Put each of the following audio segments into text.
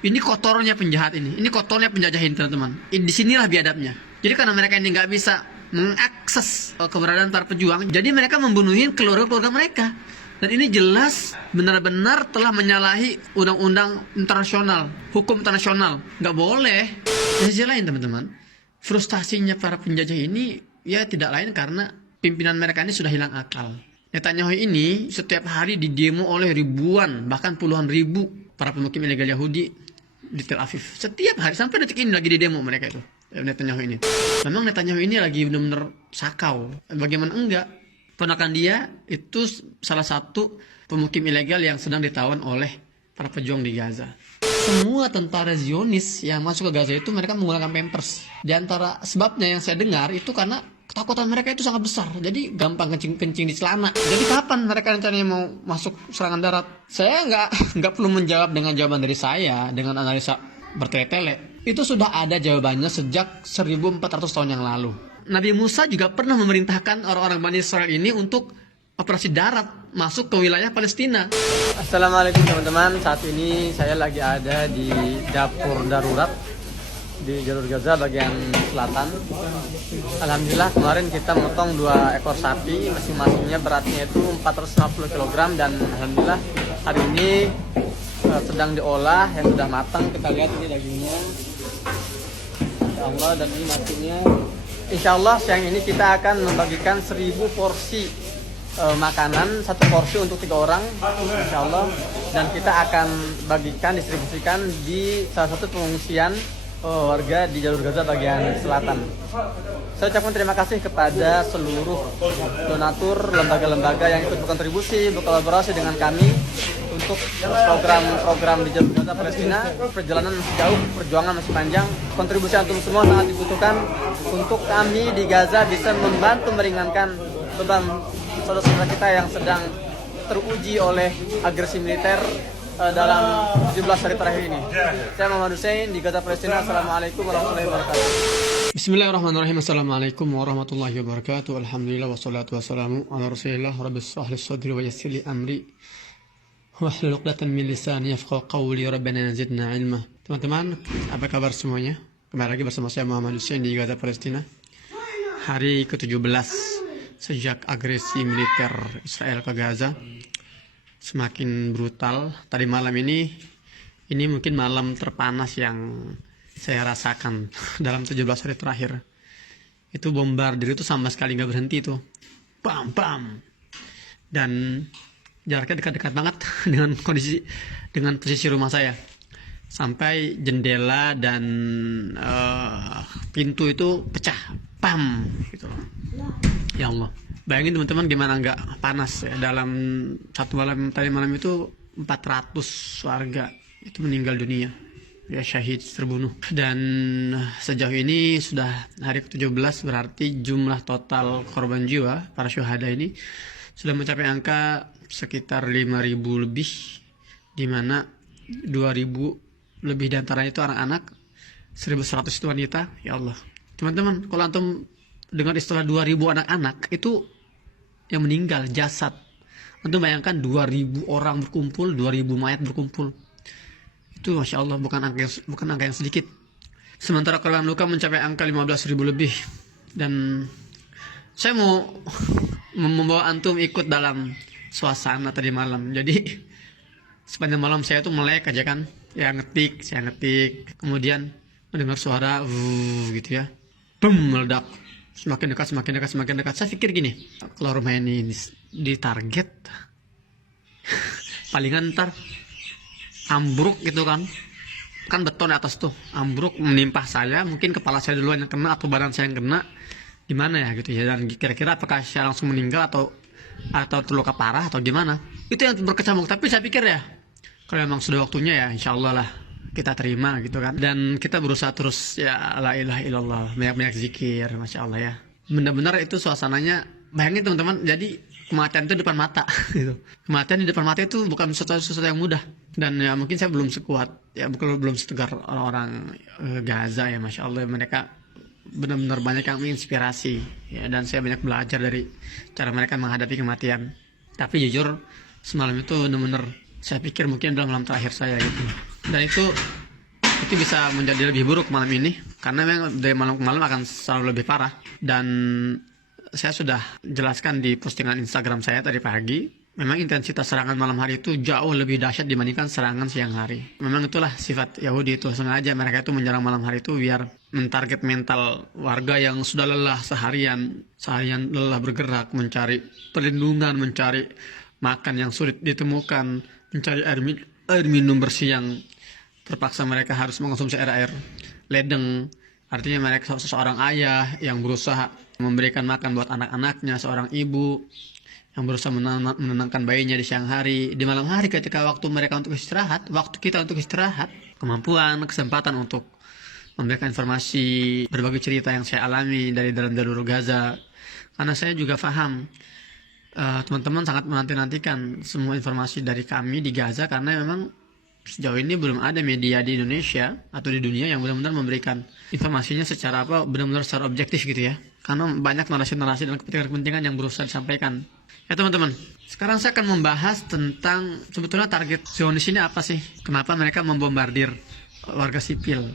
Ini kotornya penjahat ini kotornya penjajahin teman-teman. Disinilah biadabnya. Jadi karena mereka ini nggak bisa mengakses keberadaan para pejuang, jadi mereka membunuhin keluarga-keluarga mereka. Dan ini jelas benar-benar telah menyalahi undang-undang internasional, hukum internasional. Nggak boleh. Di sisi lain teman-teman, frustasinya para penjajah ini ya tidak lain karena pimpinan mereka ini sudah hilang akal. Netanyahu ini setiap hari didemo oleh ribuan, bahkan puluhan ribu para pemukim ilegal Yahudi di Tel Aviv. Setiap hari, sampai detik ini lagi didemo mereka itu, Netanyahu ini. Memang Netanyahu ini lagi benar-benar sakau. Bagaimana enggak? Ponakan dia itu salah satu pemukim ilegal yang sedang ditawan oleh para pejuang di Gaza. Semua tentara Zionis yang masuk ke Gaza itu mereka menggunakan Pampers. Di antara sebabnya yang saya dengar itu karena ketakutan mereka itu sangat besar. Jadi gampang kencing di celana. Jadi kapan mereka rencananya mau masuk serangan darat? Saya nggak perlu menjawab dengan jawaban dari saya, dengan analisa bertele-tele. Itu sudah ada jawabannya sejak 1400 tahun yang lalu. Nabi Musa juga pernah memerintahkan orang-orang Bani Israel ini untuk operasi darat masuk ke wilayah Palestina. Assalamualaikum teman-teman. Saat ini saya lagi ada di dapur darurat di jalur Gaza bagian selatan. Alhamdulillah kemarin kita motong 2 ekor sapi, masing-masingnya beratnya itu 450 kg, dan alhamdulillah hari ini sedang diolah yang sudah matang. Kita lihat ini dagingnya, Insya Allah, dan ini nasinya. Insya Allah siang ini kita akan membagikan 1000 porsi makanan, 1 porsi untuk 3 orang Insya Allah, dan kita akan bagikan, distribusikan di salah satu pengungsian warga di jalur Gaza bagian selatan. Saya ucapkan terima kasih kepada seluruh donatur, lembaga-lembaga yang ikut berkontribusi, berkolaborasi dengan kami untuk program-program di jalur Gaza Palestina. Perjalanan masih jauh, perjuangan masih panjang. Kontribusi antum semua sangat dibutuhkan untuk kami di Gaza bisa membantu meringankan beban saudara-saudara kita yang sedang teruji oleh agresi militer dalam 17 hari terakhir ini. Saya Muhammad Hussein di Gaza Palestina. Assalamualaikum warahmatullahi wabarakatuh. Bismillahirrahmanirrahim. Assalamualaikum warahmatullahi wabarakatuh. Alhamdulillah wassalatu wassalamu ala Rasulillah. Rabbi shrah li sadri wa yassir li amri wahlul 'uqdatam min lisani yafqahu qawli. Rabbana zidna ilma. Teman-teman, apa kabar semuanya? Kembali lagi bersama saya Muhammad Hussein di Gaza Palestina. Hari ke-17 sejak agresi militer Israel ke Gaza semakin brutal. Tadi malam ini mungkin malam terpanas yang saya rasakan dalam 17 hari terakhir. Itu bombardir itu sama sekali nggak berhenti itu. Bam bam. Dan jaraknya dekat-dekat banget dengan posisi rumah saya. Sampai jendela dan pintu itu pecah. Pam gitu loh. Ya Allah. Bayangin teman-teman gimana nggak panas ya. Dalam satu malam, tadi malam itu 400 warga itu meninggal dunia, ya, syahid, terbunuh. Dan sejauh ini sudah hari ke-17, berarti jumlah total korban jiwa para syuhada ini sudah mencapai angka sekitar 5.000 lebih, di mana 2.000 lebih diantaranya itu anak-anak, 1.100 itu wanita. Ya Allah teman-teman, kalau antum dengar istilah 2.000 anak-anak itu yang meninggal, jasad, antum bayangkan 2.000 orang berkumpul, 2.000 mayat berkumpul. Itu Masya Allah bukan angka yang sedikit. Sementara korban luka mencapai angka 15.000 lebih. Dan saya mau membawa antum ikut dalam suasana tadi malam. Jadi sepanjang malam saya tuh melek aja kan, ya saya ngetik, kemudian mendengar suara gitu ya, bum, meledak. Semakin dekat. Saya pikir gini, kalau rumah ini ditarget, palingan ntar ambruk gitu kan beton atas tuh, ambruk menimpa saya, mungkin kepala saya duluan yang kena atau badan saya yang kena, gimana ya gitu ya. Dan kira-kira apakah saya langsung meninggal atau terluka parah atau gimana, itu yang berkecamuk. Tapi saya pikir ya, kalau memang sudah waktunya ya insya Allah lah kita terima gitu kan. Dan kita berusaha terus, ya la ilaha illallah, banyak-banyak zikir, Masya Allah ya. Benar-benar itu suasananya, bayangin teman-teman, jadi kematian itu depan mata gitu. Kematian di depan mata itu bukan sesuatu yang mudah. Dan ya mungkin saya belum sekuat, ya belum setegar orang-orang Gaza ya, Masya Allah. Mereka benar-benar banyak yang menginspirasi ya, dan saya banyak belajar dari cara mereka menghadapi kematian. Tapi jujur semalam itu benar-benar saya pikir mungkin adalah malam terakhir saya gitu. Dan itu itu bisa menjadi lebih buruk malam ini, karena memang dari malam ke malam akan selalu lebih parah. Dan saya sudah jelaskan di postingan Instagram saya tadi pagi, memang intensitas serangan malam hari itu jauh lebih dahsyat dibandingkan serangan siang hari. Memang itulah sifat Yahudi itu, sengaja mereka itu menyerang malam hari itu biar mentarget mental warga yang sudah lelah seharian lelah bergerak, mencari perlindungan, mencari makan yang sulit ditemukan, mencari air minum bersih yang terpaksa mereka harus mengonsumsi air ledeng. Artinya mereka seorang ayah yang berusaha memberikan makan buat anak-anaknya, seorang ibu yang berusaha menenangkan bayinya di siang hari, di malam hari ketika waktu mereka untuk istirahat, waktu kita untuk istirahat, kemampuan, kesempatan untuk memberikan informasi, berbagi cerita yang saya alami dari dalam jalur Gaza. Karena saya juga paham teman-teman sangat menanti-nantikan semua informasi dari kami di Gaza, karena memang sejauh ini belum ada media di Indonesia atau di dunia yang benar-benar memberikan informasinya secara benar-benar secara objektif gitu ya. Karena banyak narasi-narasi dan kepentingan-kepentingan yang berusaha disampaikan. Ya teman-teman, sekarang saya akan membahas tentang sebetulnya target Zionis ini apa sih? Kenapa mereka membombardir warga sipil?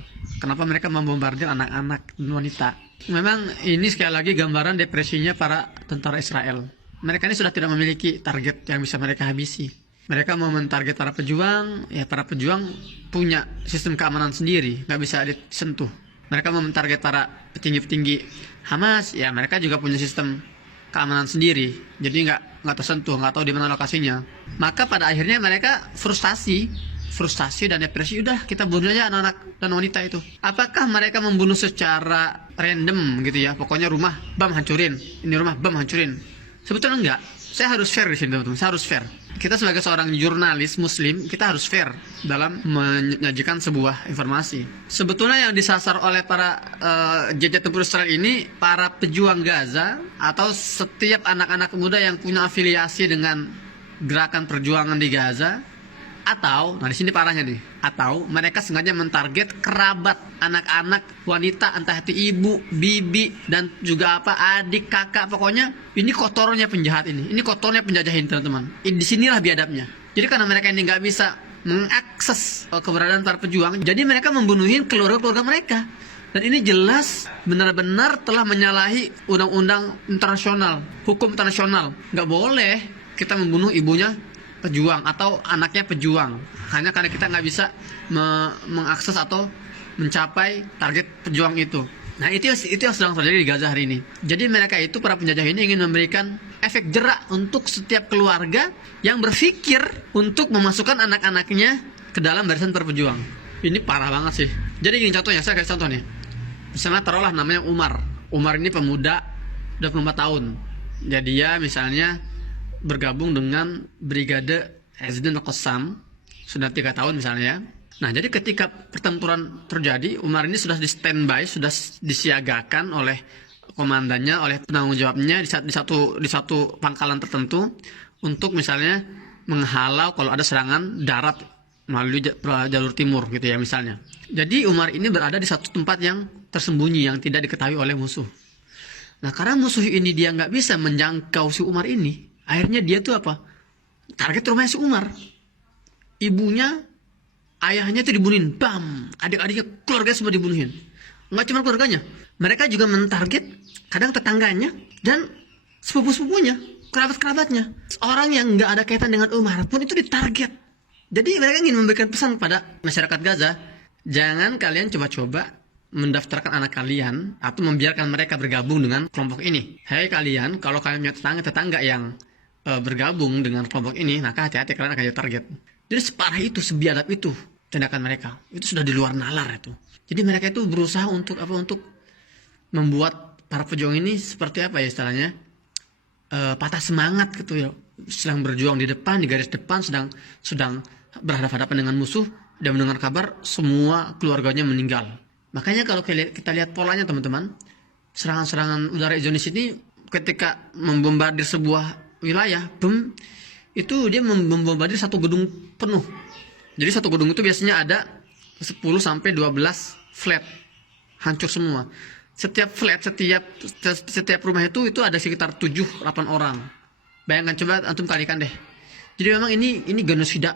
Kenapa mereka membombardir anak-anak dan wanita? Memang ini sekali lagi gambaran depresinya para tentara Israel. Mereka ini sudah tidak memiliki target yang bisa mereka habisi. Mereka mau mentarget para pejuang, ya para pejuang punya sistem keamanan sendiri, nggak bisa disentuh. Mereka mau mentarget para petinggi-petinggi Hamas, ya mereka juga punya sistem keamanan sendiri, jadi nggak tersentuh, nggak tahu di mana lokasinya. Maka pada akhirnya mereka frustasi dan depresi, udah kita bunuh aja anak-anak dan wanita itu. Apakah mereka membunuh secara random gitu ya? Pokoknya rumah bam hancurin, ini rumah bam hancurin. Sebetulnya enggak. Saya harus fair di sini teman-teman, saya harus fair. Kita sebagai seorang jurnalis muslim, kita harus fair dalam menyajikan sebuah informasi. Sebetulnya yang disasar oleh para jejak tempur Israel ini, para pejuang Gaza, atau setiap anak-anak muda yang punya afiliasi dengan gerakan perjuangan di Gaza, atau, nah di sini parahnya nih, atau mereka sengaja mentarget kerabat, anak-anak, wanita, entah itu ibu, bibi, dan juga adik, kakak, pokoknya ini kotornya penjahat ini kotornya penjajah ini teman-teman. Disinilah biadabnya. Jadi karena mereka ini nggak bisa mengakses keberadaan para pejuang, jadi mereka membunuhin keluarga-keluarga mereka. Dan ini jelas benar-benar telah menyalahi undang-undang internasional, hukum internasional. Nggak boleh kita membunuh ibunya pejuang atau anaknya pejuang hanya karena kita nggak bisa mengakses atau mencapai target pejuang itu. Nah itu yang sedang terjadi di Gaza hari ini. Jadi mereka itu, para penjajah ini, ingin memberikan efek jerak untuk setiap keluarga yang berpikir untuk memasukkan anak-anaknya ke dalam barisan perpejuang. Ini parah banget sih. Jadi gini contohnya, saya kasih contoh nih. Misalnya taruhlah namanya Umar ini pemuda 24 tahun. Jadi dia misalnya bergabung dengan Brigade Ezdin Al-Qassam sudah 3 tahun misalnya. Nah jadi ketika pertempuran terjadi, Umar ini sudah di standby, sudah disiagakan oleh komandannya, oleh penanggung jawabnya di satu pangkalan tertentu untuk misalnya menghalau kalau ada serangan darat melalui jalur timur gitu ya misalnya. Jadi Umar ini berada di satu tempat yang tersembunyi yang tidak diketahui oleh musuh. Nah karena musuh ini dia nggak bisa menjangkau si Umar ini, akhirnya dia tuh apa? Target rumahnya si Umar. Ibunya, ayahnya itu dibunuhin, bam. Adik-adiknya, keluarga semua dibunuhin. Nggak cuma keluarganya, mereka juga mentarget kadang tetangganya dan sepupu-sepupunya, kerabat-kerabatnya. Orang yang nggak ada kaitan dengan Umar pun itu ditarget. Jadi mereka ingin memberikan pesan pada masyarakat Gaza, jangan kalian coba-coba mendaftarkan anak kalian atau membiarkan mereka bergabung dengan kelompok ini. Hei kalian, kalau kalian punya tetangga yang bergabung dengan kelompok ini, maka hati-hati kalian akan jadi target. Jadi separah itu, sebiadab itu tindakan mereka. Itu sudah di luar nalar itu. Jadi mereka itu berusaha untuk membuat para pejuang ini seperti apa ya istilahnya, patah semangat gitu ya. Sedang berjuang di depan, di garis depan, sedang berhadapan dengan musuh, dan mendengar kabar semua keluarganya meninggal. Makanya kalau kita lihat polanya teman-teman, serangan-serangan udara Zionis ini ketika membombardir sebuah wilayah, itu dia membombardir satu gedung penuh. Jadi satu gedung itu biasanya ada 10 sampai 12 flat, hancur semua. Setiap flat, setiap rumah itu ada sekitar 7-8 orang. Bayangkan, coba antum kalikan deh. Jadi memang ini genosida